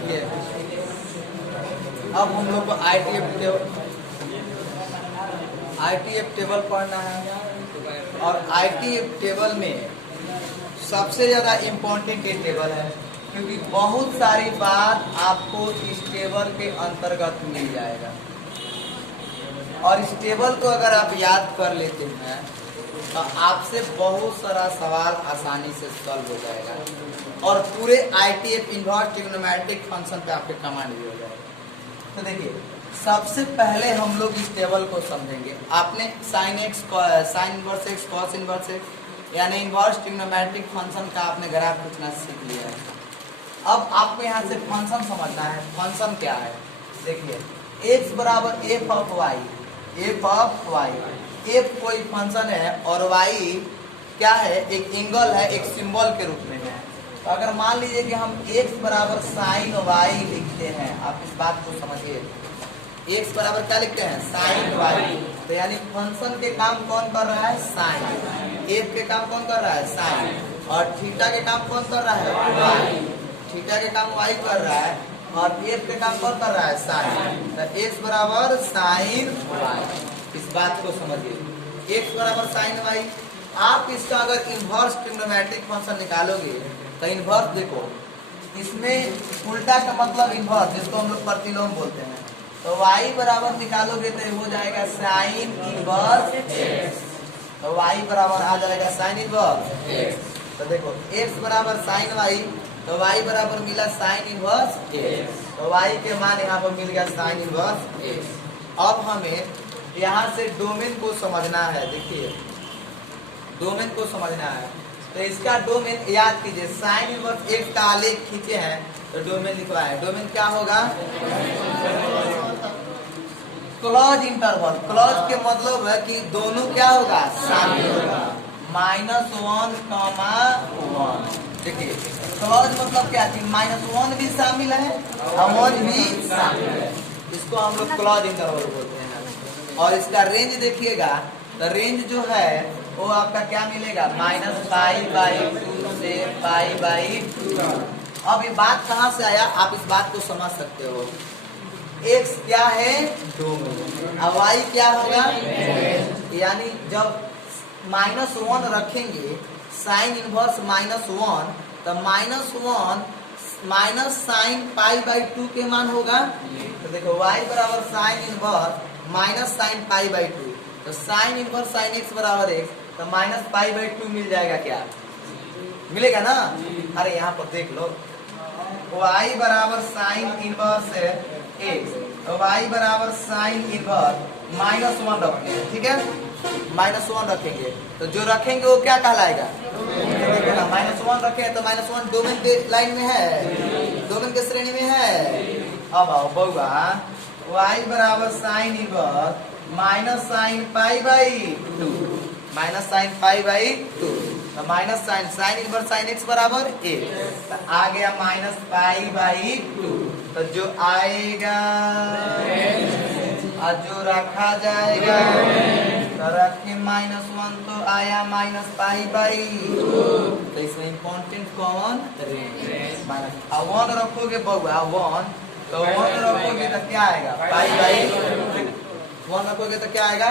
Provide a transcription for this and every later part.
देखिए अब हम लोग को आईटीएफ टेबल पढ़ना है और आईटीएफ टेबल में सबसे ज़्यादा इम्पोर्टेंट ये टेबल है क्योंकि बहुत सारी बात आपको इस टेबल के अंतर्गत मिल जाएगा और इस टेबल को अगर आप याद कर लेते हैं तो आपसे बहुत सारा सवाल आसानी से सॉल्व हो जाएगा और पूरे आईटीएफ इन्वर्स ट्रिग्नोमेट्रिक फंक्शन पे आपके कमांड भी हो जाएगा। तो देखिए सबसे पहले हम लोग इस टेबल को समझेंगे। आपने sine inverse x cos inverse x यानी इन्वर्स ट्रिग्नोमेट्रिक फंक्शन का आपने ग्राफ खींचना सीख लिया है। अब आपको यहाँ से फंक्शन समझना है। फंक्शन क्या है? देखिए x बराबर एफ ऑफ वाई, एफ कोई फंक्शन है और y क्या है? एक एंगल है, एक सिंबल के रूप में है। तो अगर मान लीजिए कि हम x बराबर साइन y लिखते हैं, आप इस बात को समझिए, x बराबर क्या लिखते हैं? Sine y। तो यानी फंक्शन के काम कौन कर रहा है? साइन। f के काम कौन कर रहा है? साइन। और थीटा के काम कौन कर रहा है? y। थीटा के काम y कर रहा है और f के काम कौन कर रहा है? साइन। तो x बराबर साइन y। इस बात को समझिए, x बराबर साइन y। आप इसका अगर इन्वर्स ट्रिग्नोमेट्रिक फंक्शन निकालोगे तो इन्वर्स देखो, इसमें उल्टा का मतलब इन्वर्स, जिसको हम लोग प्रतिलोम बोलते हैं। तो y बराबर निकालोगे तो हो जाएगा साइन इन्वर्स x। तो y बराबर आ जाएगा साइन इन्वर्स x। तो देखो x बराबर साइन y, तो y बराबर मिला साइन इन्वर्स x। तो y के मान यहाँ पर मिल गया साइन इन्वर्स x। अब हमें यहाँ से डोमेन को समझना है। देखिए डोमेन को समझना है तो इसका डोमेन याद कीजिए। साइन इनवर्स एक्स का आलेख खींचे हैं तो डोमेन लिखवाए। डोमेन क्या होगा? Close interval. क्लोज के मतलब है कि दोनों क्या होगा? शामिल होगा। -1, 1। देखिए क्लोज मतलब क्या थी? -1 भी शामिल है और 1 भी शामिल है। इसको हम लोग क्लोज इंटरवल बोलते हैं। और इसका रेंज देखिएगा तो रेंज जो है वो आपका क्या मिलेगा? -π/2 से π/2। अब ये बात कहाँ से आया? आप इस बात को समझ सकते हो। x क्या है? डोमेन। अब y क्या होगा? यानी जब -1 रखेंगे साइन इनवर्स -1 तो -1 माइनस साइन π/2 के मान होगा। तो देखो y बराबर साइन इनवर्स माइनस साइन π/2, तो साइन इनवर्स साइन x बराबर x, तो माइनस π/2 मिल जाएगा। क्या मिलेगा ना? अरे यहाँ पर देख लो, y बराबर साइन इनवर्स x, तो y बराबर साइन इनवर्स -1 रखेंगे। ठीक है, -1 रखेंगे तो जो रखेंगे वो क्या कहलाएगा? -1 रखे तो -1 डोमेन के लाइन में है, डोमेन के श्रेणी में है। अब आओ बउआ, y बराबर sine inverse minus sine π/2, minus sine π/2, तो minus sine inverse sine x बराबर a, तो आ गया -π/2। तो जो आएगा और जो रखा जाएगा तो रखे -1 तो आया -π/2। तो इसमें इम्पोर्टेंट कौन? रेंज। -1 रखोगे बउआ 1, तो 1 रखोगे तो क्या आएगा? π/2। 1 रखोगे तो क्या आएगा?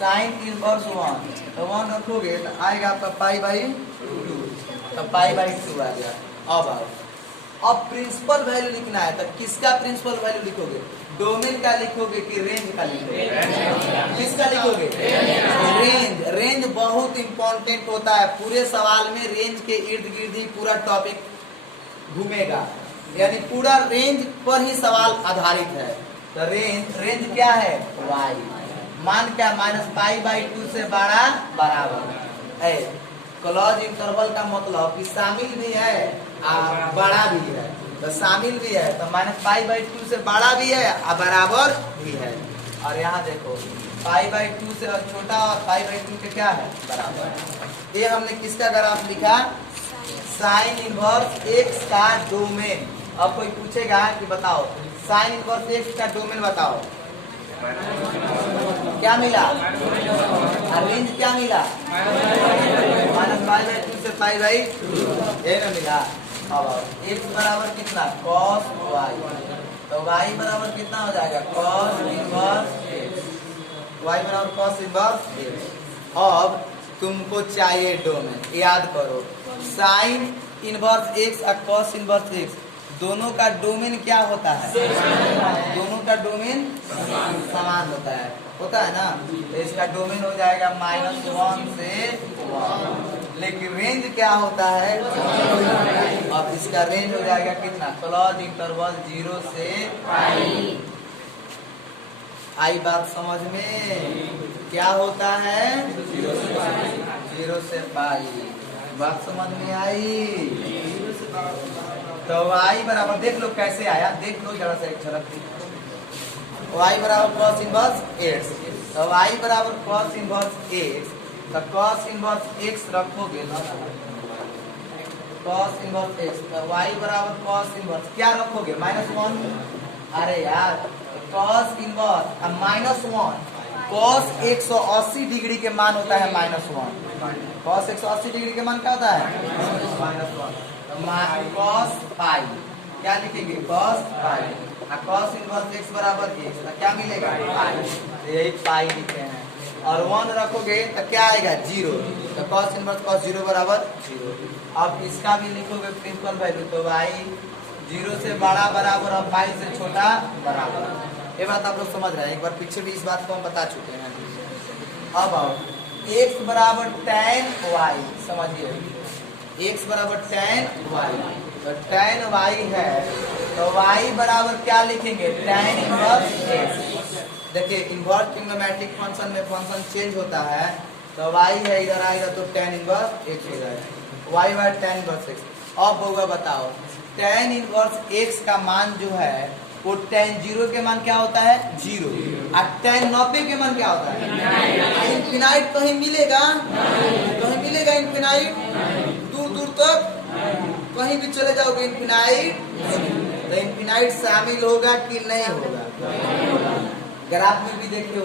साइन इनवर्स 1, तो 1 रखोगे तो आएगा आपका π/2, तो π/2 आ गया। अब प्रिंसिपल वैल्यू लिखना है तो किसका प्रिंसिपल वैल्यू लिखोगे? डोमेन का लिखोगे कि रेंज का लिखोगे? किसका लिखोगे? रेंज। रेंज बहुत इंपॉर्टेंट होता है। पूरे सवाल में रेंज के इर्द गिर्द ही पूरा टॉपिक घूमेगा, यानी पूरा रेंज पर ही सवाल आधारित है। तो रेंज क्या है? y। मान क्या? -π/2 से बड़ा बराबर है। क्लोज इंटरवल का मतलब कि शामिल भी है बड़ा भी है। तो शामिल भी है तो -π/2 से बड़ा भी है और बराबर भी है। और यहाँ देखो π/2 से छोटा और π/2 के क्या है? बराबर। ये हमने किसका ग्राफ लिखा? साइन इनवर्स x का डोमेन। अब कोई पूछेगा कि बताओ साइन इनवर्स x का डोमेन बताओ, क्या मिला? रेंज क्या मिला? -π/2 से π/2 ये ना मिला। अब x बराबर कितना cos y, तो y बराबर कितना हो जाएगा cos इनवर्स x, y बराबर cos इनवर्स x। अब तुमको चाहिए डोमेन, याद करो साइन इनवर्स x और cos इनवर्स x दोनों का डोमेन क्या होता है, दोनों का डोमेन समान होता है ना, तो इसका डोमेन हो जाएगा -1 से 1, लेकिन रेंज क्या होता है, अब इसका रेंज हो जाएगा कितना क्लोज इंटरवल 0 से पाई। आई बात समझ में, क्या होता है 0 से पाई, बात समझ में आई। तो y बराबर देख लो कैसे आया, देख लो जरा सा एक झलक, y बराबर cos इनवर्स x, तो y बराबर cos इनवर्स x, तो cos इनवर्स x रखोगे ना, cos इनवर्स x, तो y बराबर cos इनवर्स क्या रखोगे -1, अरे यार cos इनवर्स अब -1, cos 180 डिग्री के मान होता है -1, cos 180 डिग्री के मान क्या होता है cos पाई, क्या लिखेंगे cos पाई, cos इनवर्स x बराबर x, तो क्या मिलेगा पाई, तो यही पाई लिखे हैं, और 1 रखोगे तो क्या आएगा 0, तो cos इनवर्स cos 0 बराबर 0। अब इसका भी लिखोगे प्रिंसिपल वैल्यू, तो y 0 से बड़ा बराबर और पाई से छोटा बराबर। ये बात आप लोग समझ रहे हैं, एक बार पीछे भी इस बात को हम बता चुके हैं। अब आओ x बराबर tan y, समझिए x बराबर tan y, तो tan y है तो y बराबर क्या लिखेंगे tan इनवर्स x। देखिए इनवर्स ट्रिग्नोमेट्रिक फंक्शन में फंक्शन चेंज होता है, तो y है इधर आएगा तो tan इनवर्स x हो जाएगा, y by tan inverse x। अब होगा बताओ tan इनवर्स x का मान जो है वो tan 0 के मान क्या होता है 0, और tan 90 के मान क्या होता है इनफिनाइट। कहीं मिलेगा, कहीं मिलेगा इनफिनाइट, दूर दूर तक कहीं भी चले जाओगे इनफिनाइट, तो इनफिनाइट शामिल होगा कि नहीं होगा, ग्राफ में भी देखियो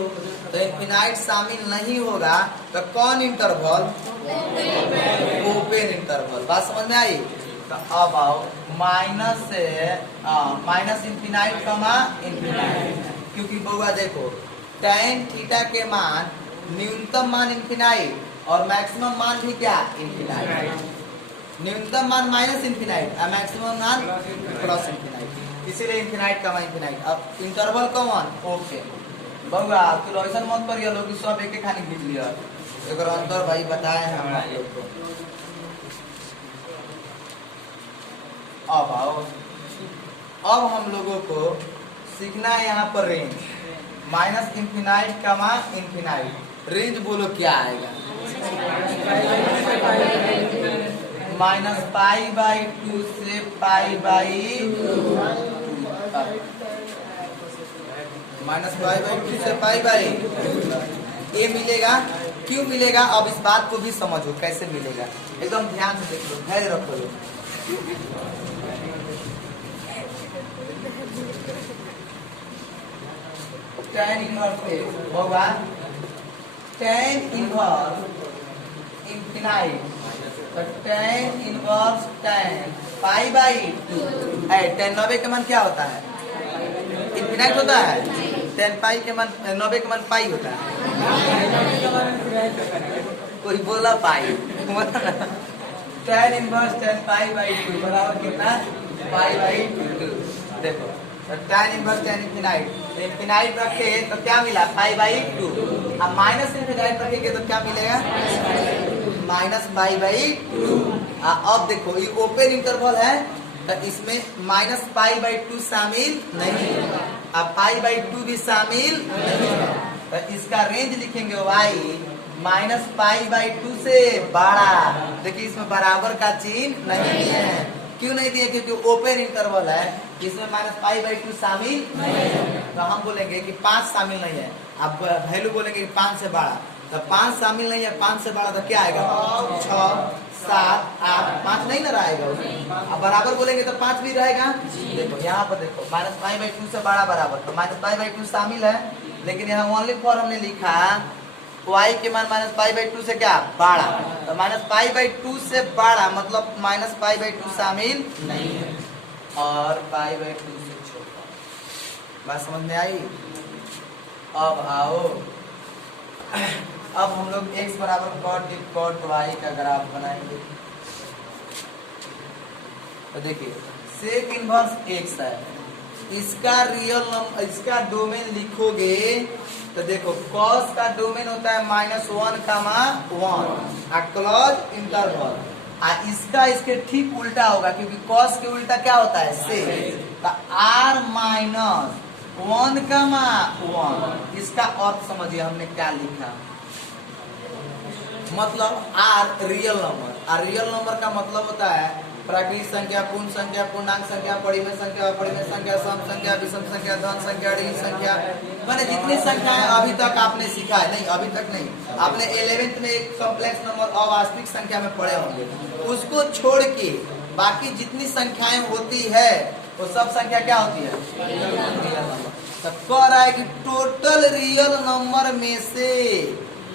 तो इनफिनाइट शामिल नहीं होगा, तो कौन इंटरवल ओपन इंटरवल, बात समझ में आई। तो अब आओ माइनस से माइनस इनफिनाइट कमा इनफिनाइट, क्योंकि बउआ देखो tan थीटा के मान न्यूनतम मान इनफिनाइट और मैक्सिमम मान भी क्या इनफिनाइट, न्यूनतम मान माइनस इनफिनाइट और मैक्सिमम मान प्लस इनफिनाइट, इसीलिए इनफिनाइट कमा इनफिनाइट। अब इंटरवल कौन ओके, बउआ तो ऐसा मत करिए लोग सब एक खानी खींच लिया, अगर अंतर भाई बताए हैं हम लोग को। अब आओ अब हम लोगों को सीखना है यहाँ पर रेंज, माइनस इनफिनाइट कमा इनफिनाइट, रेंज बोलो क्या आएगा -π/2 से π/2, -π/2 से π/2 ये मिलेगा। क्यों मिलेगा अब इस बात को भी समझो कैसे मिलेगा, एकदम ध्यान से देख लो, धैर्य रखो लो। tan इनवर्स होगा tan इनवर्स इनफिनाइट, तो tan इनवर्स tan π/2 है, tan 90 के मान क्या होता है इनफिनाइट होता है, tan पाई के मान 90 के मान पाई होता है, कोई बोला पाई tan इनवर्स tan π/2 बराबर कितना π/2। देखो tan inverse tan infinite, infinite रखे तो क्या मिला π/2, अब माइनस इनफिनाइट रखेंगे तो क्या मिलेगा -π/2। अब देखो ये ओपन इंटरवल है तो इसमें -π/2 शामिल नहीं है, अब π/2 भी शामिल नहीं है, तो इसका रेंज लिखेंगे y -π/2 से बड़ा। देखिए इसमें बराबर का चिन्ह नहीं है, क्यों नहीं दिए क्योंकि ओपन इंटरवल है, इसमें -π/2 शामिल नहीं है, तो हम बोलेंगे कि 5 शामिल नहीं है। अब वैल्यू बोलेंगे कि 5 से बड़ा, तो 5 शामिल नहीं है, 5 से बड़ा तो क्या आएगा 6 7 8, 5 नहीं ना रहेगा उसमें। अब बराबर बोलेंगे तो 5 भी रहेगा। देखो यहाँ पर देखो -π/2 से बड़ा बराबर, तो -π/2 शामिल है, लेकिन यहाँ ओनली फॉर हमने लिखा y के मान -π/2 से क्या बड़ा, तो -π/2 से बड़ा मतलब -π/2 शामिल नहीं है और π/2 से छोटा। बात समझ में आई? अब आओ, अब हम लोग x बराबर cot y का ग्राफ बनाएंगे। तो देखिए सेक इनवर्स x है, इसका रियल नंबर, इसका डोमेन लिखोगे तो देखो cos का डोमेन होता है -1,1 क्लोज इंटरवल, इसका इसके ठीक उल्टा होगा क्योंकि cos के उल्टा क्या होता है सेक, तो r -1,1। इसका अर्थ समझिए हमने क्या लिखा, मतलब r रियल नंबर, और रियल नंबर का मतलब होता है प्राकृतिक संख्या, पूर्ण संख्या, पूर्णांक संख्या, परिमेय संख्या, अपरिमेय संख्या, सम संख्या, विषम संख्या, धन संख्या, ऋण संख्या, मैंने जितनी संख्याएं अभी तक आपने सीखा है, नहीं अभी तक नहीं, आपने 11th में एक कॉम्प्लेक्स नंबर अवास्तविक संख्या में पढ़े होंगे, उसको छोड़ के बाकी जितनी संख्याएं होती है वो सब संख्या क्या होती है रियल नंबर। तो कह रहा है कि टोटल रियल नंबर में से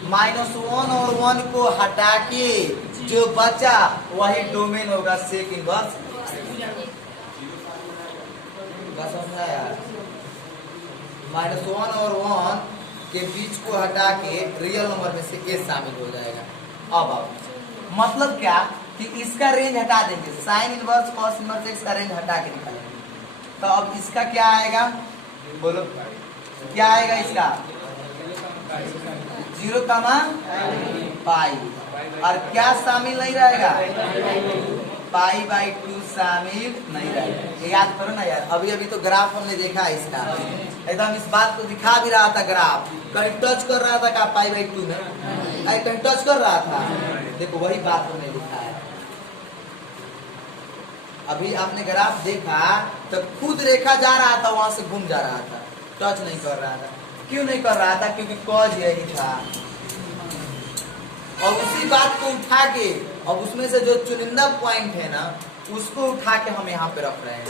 -1 और 1 को हटा के जो बचा वही डोमेन होगा सेक इनवर्स। यार -1 और 1 के बीच को हटा के रियल नंबर में से ए शामिल हो जाएगा। अब मतलब क्या कि इसका रेंज हटा देंगे, sine inverse cos inverse x का रेंज हटा के निकालेंगे, तो अब इसका क्या आएगा, बोलो क्या आएगा इसका 0,π, और क्या शामिल नहीं रहेगा π/2 शामिल नहीं रहेगा। याद करो ना यार, अभी अभी तो ग्राफ हमने देखा है इसका, एकदम इस बात को दिखा भी रहा था, ग्राफ कहीं टच कर रहा था क्या π/2 में, कहीं टच कर रहा था, देखो वही बात हमने लिखा है। अभी आपने ग्राफ देखा तो खुद रेखा जा रहा था, वहां से घूम जा रहा था, टच नहीं कर रहा था। क्यों नहीं कर रहा था, क्योंकि कॉज यही था। और उसी बात को उठा के, और उसमें से जो चुनिंदा पॉइंट है ना उसको उठा के हम यहाँ पे रख रहे हैं,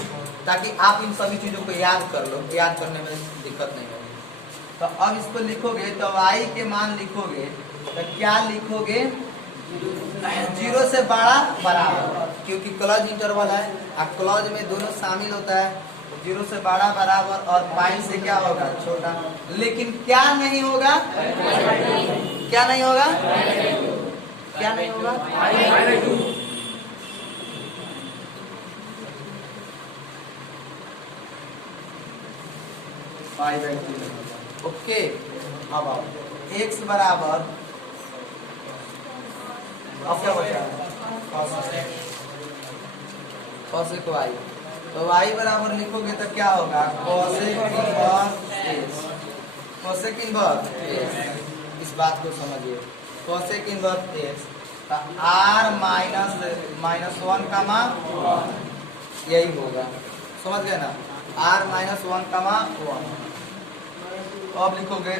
ताकि आप इन सभी चीजों को याद कर लो, याद करने में दिक्कत नहीं होगी। तो अब इसको लिखोगे तो y के मान लिखोगे तो क्या लिखोगे 0 से बड़ा बराबर, क्योंकि क्लोज इंटरवल है, अब क्लोज में दोनों शामिल होता है, 0 से बड़ा बराबर और पाई से क्या होगा छोटा। लेकिन क्या नहीं होगा, क्या नहीं होगा, क्या नहीं होगा π/2। ओके, अब आओ x बराबर, अब क्या बचा cosec y, तो y बराबर लिखोगे तो क्या होगा cosec इनवर्स x। इस बात को समझिए, cosec इनवर्स x r -1,1 यही होगा, समझ गए ना, r -1,1। अब लिखोगे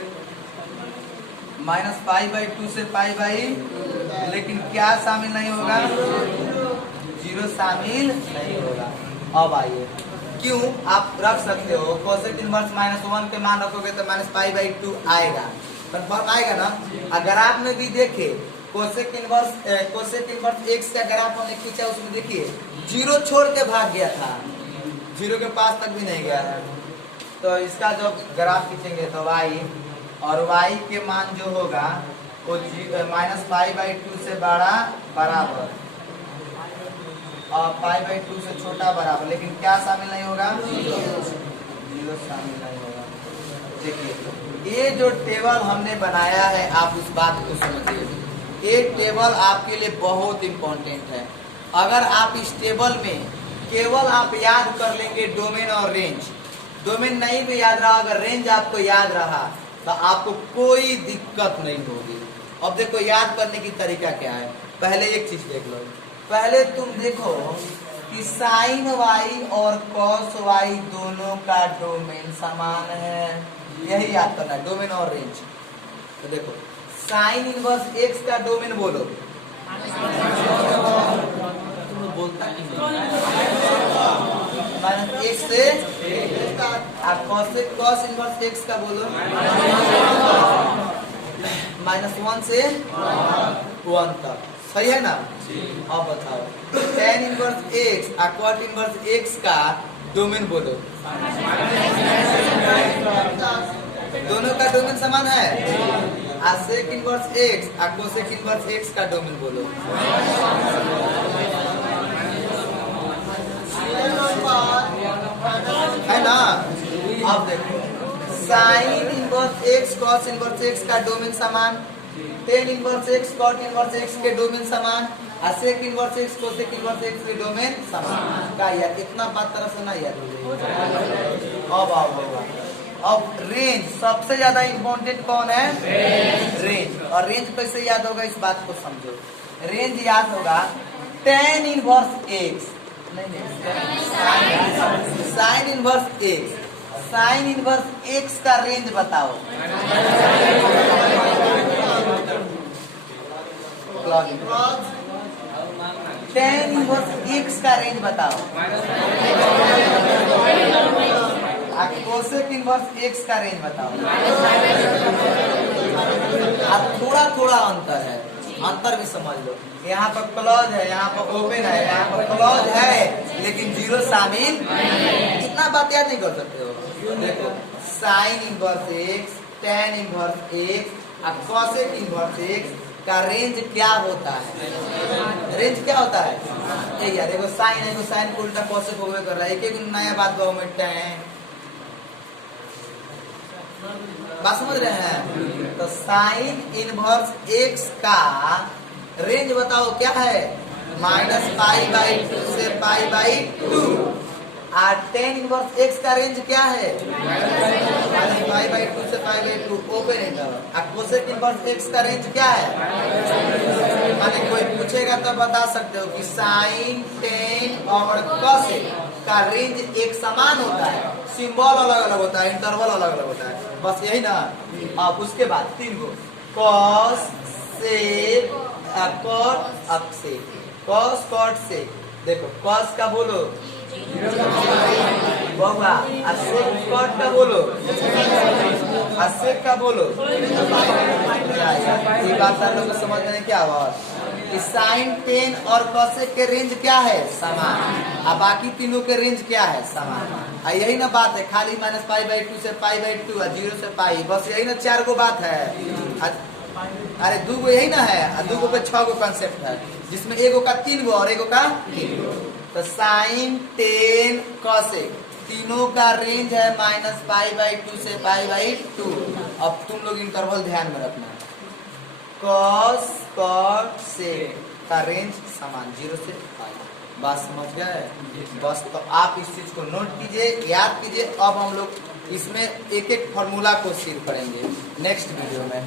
-π/2 से π/, लेकिन क्या शामिल नहीं होगा 0 शामिल नहीं होगा। अब आइए, क्यों आप रख सकते हो कोसेक इनवर्स -1 के मान रखोगे तो -π/2 आएगा, कंफर्म आएगा ना। अगर आपने भी देखे कोसेक इनवर्स x का ग्राफ हमने खींचा, उसमें देखिए 0 छोड़ के भाग गया था, 0 के पास तक भी नहीं गया है। तो इसका जब ग्राफ खींचेंगे तो y और y के मान जो होगा वो -π/2 से बड़ा बराबर और π/2 से छोटा बराबर, लेकिन क्या शामिल नहीं होगा 0 शामिल नहीं होगा। देखिए ये जो टेबल हमने बनाया है, आप इस बात को समझिए, ये टेबल आपके लिए बहुत इम्पोर्टेंट है। अगर आप इस टेबल में केवल आप याद कर लेंगे डोमेन और रेंज, डोमेन नहीं भी याद रहा, अगर रेंज आपको याद रहा तो आपको कोई दिक्कत नहीं होगी। अब देखो याद करने की तरीका क्या है, पहले एक चीज देख लो, पहले तुम देखो कि साइन y और कॉस y दोनों का डोमेन समान है, यही याद करना है, डोमेन और रेंज। तो देखो साइन इनवर्स x का डोमेन बोलो, तुम बोलता x से आप कॉस इनवर्स x का बोलो, -1 से 1 तक, सही है ना? अब बताओ tan इनवर्स x और cot इनवर्स x का डोमेन बोलो। दोनों का डोमेन समान है। और sec इनवर्स x और cosec इनवर्स x का डोमेन बोलो। है ना? अब देखो sin inverse x cos inverse x का डोमेन समान, tan inverse x cot inverse x के डोमेन समान, और sec inverse x cosec inverse x के डोमेन समान। का यार इतना बात तरह से ना याद हो जाए। अब आओ अब रेंज सबसे ज्यादा इंपॉर्टेंट कौन है? रेंज। और रेंज कैसे याद होगा इस बात को समझो। रेंज याद होगा tan inverse x, sine inverse x, sine inverse x का रेंज बताओ। tan इनवर्स x का रेंज बताओ। कोसेक इनवर्स x का रेंज बताओ। अब थोड़ा थोड़ा अंतर है, अंतर भी समझ लो। यहाँ पर क्लोज है, यहाँ पर ओपन है, यहाँ पर क्लोज है लेकिन जीरो शामिल। इतना बात याद नहीं कर सकते हो। देखो sine inverse x, tan inverse x और कोसेक इनवर्स x का रेंज क्या होता है? रेंज क्या होता है? ये यार देखो साइन है तो साइन को उल्टा कोसेक होवे कर रहा है। एक नया बात गवर्नमेंट tan बात समझ रहे हैं? तो साइन इनवर्स x का रेंज बताओ क्या है? -π/2 से π/2। और tan इनवर्स x का रेंज क्या है? -π/2 से π/2 ओपन इंटरवल। और कोसेक इनवर्स x का रेंज क्या है? माने कोई पूछेगा तो बता सकते हो कि साइन, tan और कोसेक का रेंज एक समान होता है, सिंबल अलग अलग होता है, इंटरवल अलग अलग होता है, बस यही ना। अब उसके बाद 3 गो cos, sec, cot, अब sec, cos, cot, sec। देखो cos का बोलो बहुआ, sec cot का बोलो, sec का बोलो। ये बात आप लोगों को समझ में क्या हुआ कि साइन, tan और कोसेक के रेंज क्या है? समान। और बाकी तीनों के रेंज क्या है? समान। यही ना बात है, खाली -π/2 से π/2 और 0 से π, बस यही ना 4 गो बात है। अरे 2 गो यही ना है, और 2 गो पे 6 गो कंसेप्ट है, जिसमें एगो का 3 गो और एगो का 3 गो। तो साइन, tan, कोसेक तीनों का रेंज है -π/2 से π/2। अब तुम लोग इंटरवल ध्यान में रखना। cos, cot, sec का रेंज समान 0 से π। बात समझ गए? बस तो आप इस चीज को नोट कीजिए, याद कीजिए। अब हम लोग इसमें एक एक फॉर्मूला को सीख करेंगे नेक्स्ट वीडियो में।